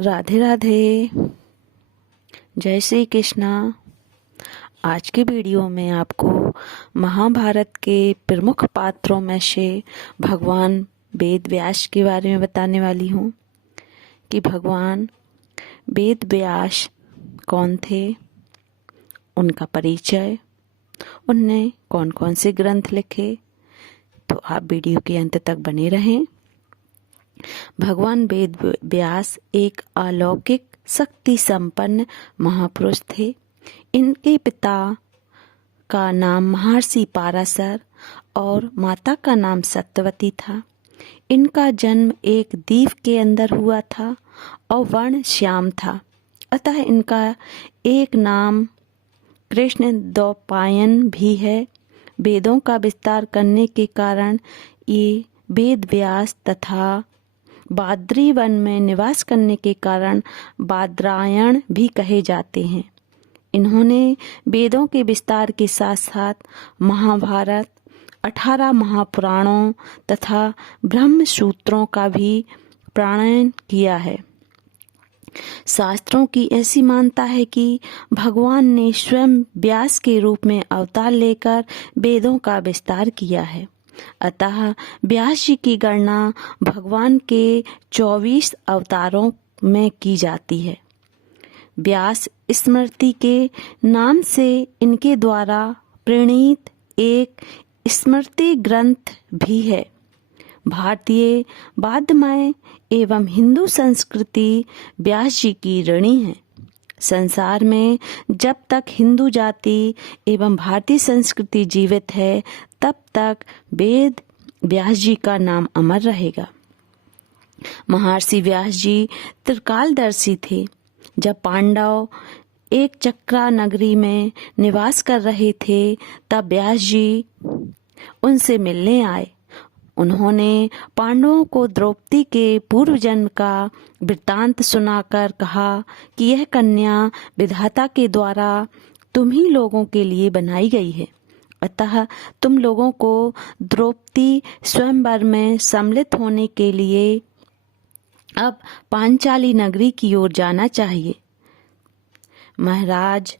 राधे राधे। जय श्री कृष्णा। आज के वीडियो में आपको महाभारत के प्रमुख पात्रों में से भगवान वेद व्यास के बारे में बताने वाली हूँ कि भगवान वेद व्यास कौन थे, उनका परिचय, उनने कौन कौन से ग्रंथ लिखे। तो आप वीडियो के अंत तक बने रहें। भगवान वेद व्यास एक अलौकिक शक्ति संपन्न महापुरुष थे। इनके पिता का नाम महर्षि पाराशर और माता का नाम सत्यवती था। इनका जन्म एक द्वीप के अंदर हुआ था और वर्ण श्याम था, अतः इनका एक नाम कृष्ण द्वैपायन भी है। वेदों का विस्तार करने के कारण ये वेद व्यास तथा बाद्री वन में निवास करने के कारण बादरायण भी कहे जाते हैं। इन्होंने वेदों के विस्तार के साथ साथ महाभारत, 18 महापुराणों तथा ब्रह्म सूत्रों का भी प्रणयन किया है। शास्त्रों की ऐसी मान्यता है कि भगवान ने स्वयं व्यास के रूप में अवतार लेकर वेदों का विस्तार किया है। अतः व्यास जी की गणना भगवान के 24 अवतारों में की जाती है। व्यास स्मृति के नाम से इनके द्वारा प्रणीत एक स्मृति ग्रंथ भी है। भारतीय वाद्यमय एवं हिंदू संस्कृति व्यास जी की ऋणी है। संसार में जब तक हिंदू जाति एवं भारतीय संस्कृति जीवित है, तब तक वेद व्यास जी का नाम अमर रहेगा। महर्षि व्यास जी त्रिकालदर्शी थे। जब पांडव एक चक्रा नगरी में निवास कर रहे थे, तब व्यास जी उनसे मिलने आए। उन्होंने पांडवों को द्रौपदी के पूर्व जन्म का वृत्तांत सुनाकर कहा कि यह कन्या विधाता के द्वारा तुम ही लोगों के लिए बनाई गई है, अतः तुम लोगों को द्रौपदी स्वयंवर में सम्मिलित होने के लिए अब पांचाली नगरी की ओर जाना चाहिए। महाराज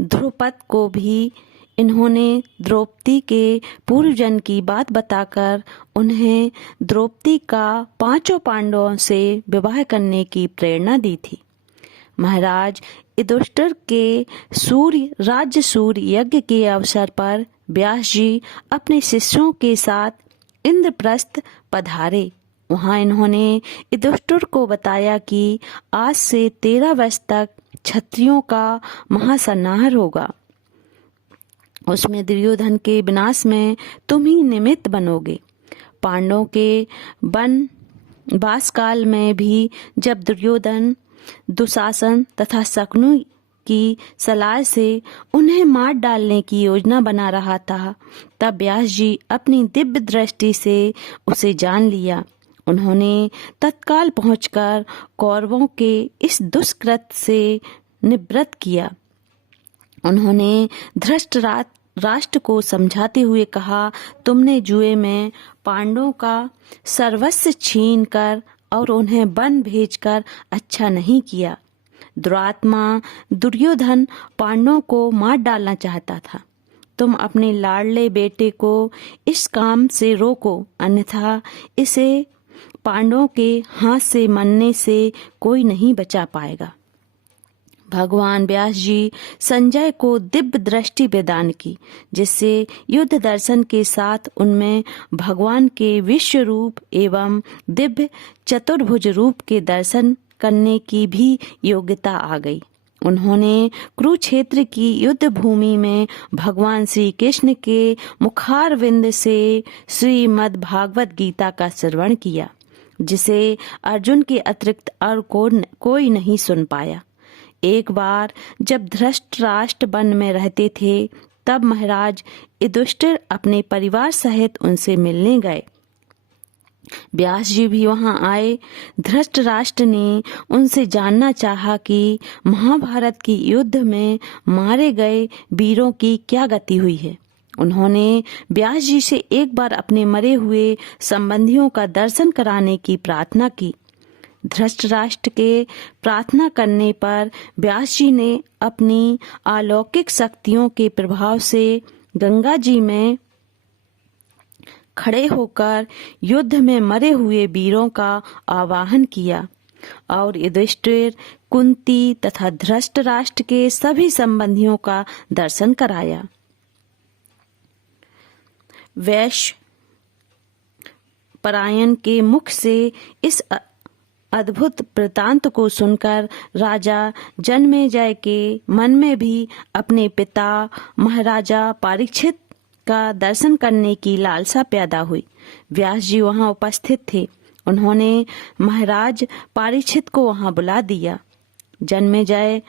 ध्रुपद को भी इन्होंने द्रौपदी के पूर्व जन्म की बात बताकर उन्हें द्रौपदी का 5 पांडवों से विवाह करने की प्रेरणा दी थी। महाराज युधिष्ठिर के सूर्य यज्ञ के अवसर पर व्यास जी अपने शिष्यों के साथ इंद्रप्रस्थ पधारे। वहां इन्होंने युधिष्ठिर को बताया कि आज से 13 वर्ष तक क्षत्रियों का महासंहार होगा। उसमें दुर्योधन के विनाश में तुम ही निमित्त बनोगे। पांडवों के वनवास काल में भी जब दुर्योधन दुशासन तथा शकुनि की सलाह से उन्हें मार डालने की योजना बना रहा था, तब व्यास जी अपनी दिव्य दृष्टि से उसे जान लिया। उन्होंने तत्काल पहुंचकर कौरवों के इस दुष्कृत्य से निवृत्त किया। उन्होंने धृतराष्ट्र को समझाते हुए कहा, तुमने जुए में पांडवों का सर्वस्व छीन कर और उन्हें वन भेजकर अच्छा नहीं किया। दुरात्मा दुर्योधन पांडवों को मार डालना चाहता था। तुम अपने लाडले बेटे को इस काम से रोको, अन्यथा इसे पांडवों के हाथ से मरने से कोई नहीं बचा पाएगा। भगवान व्यास जी संजय को दिव्य दृष्टि प्रदान की, जिससे युद्ध दर्शन के साथ उनमें भगवान के विश्व रूप एवं दिव्य चतुर्भुज रूप के दर्शन करने की भी योग्यता आ गई। उन्होंने कुरुक्षेत्र की युद्ध भूमि में भगवान श्री कृष्ण के मुखारविंद से श्रीमद् भागवत गीता का श्रवण किया, जिसे अर्जुन के अतिरिक्त और कोई नहीं सुन पाया। एक बार जब धृतराष्ट्र वन में रहते थे, तब महाराज युधिष्ठिर अपने परिवार सहित उनसे मिलने गए। व्यास जी भी वहां आए। धृतराष्ट्र ने उनसे जानना चाहा कि महाभारत की युद्ध में मारे गए वीरों की क्या गति हुई है। उन्होंने व्यास जी से एक बार अपने मरे हुए संबंधियों का दर्शन कराने की प्रार्थना की। धृतराष्ट्र के प्रार्थना करने पर व्यास जी ने अपनी अलौकिक शक्तियों के प्रभाव से गंगा जी में खड़े होकर युद्ध में मरे हुए वीरों का आवाहन किया और युधिष्ठिर, कुंती तथा धृतराष्ट्र के सभी संबंधियों का दर्शन कराया। वैश्य परायण के मुख से इस अद्भुत वृतांत को सुनकर राजा जन्मेजय के मन में भी अपने पिता महाराजा परीक्षित का दर्शन करने की लालसा पैदा हुई। व्यास जी वहां उपस्थित थे। उन्होंने महाराज परीक्षित को वहां बुला दिया। जन्मेजय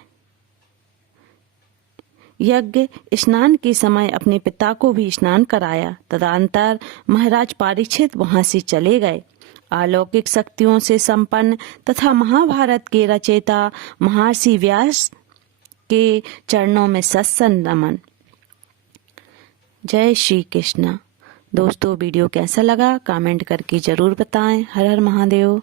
यज्ञ स्नान के समय अपने पिता को भी स्नान कराया। तदनंतर महाराज परीक्षित वहां से चले गए। अलौकिक शक्तियों से संपन्न तथा महाभारत के रचयिता महर्षि व्यास के चरणों में सत्संग नमन। जय श्री कृष्ण। दोस्तों, वीडियो कैसा लगा कमेंट करके जरूर बताएं। हर हर महादेव।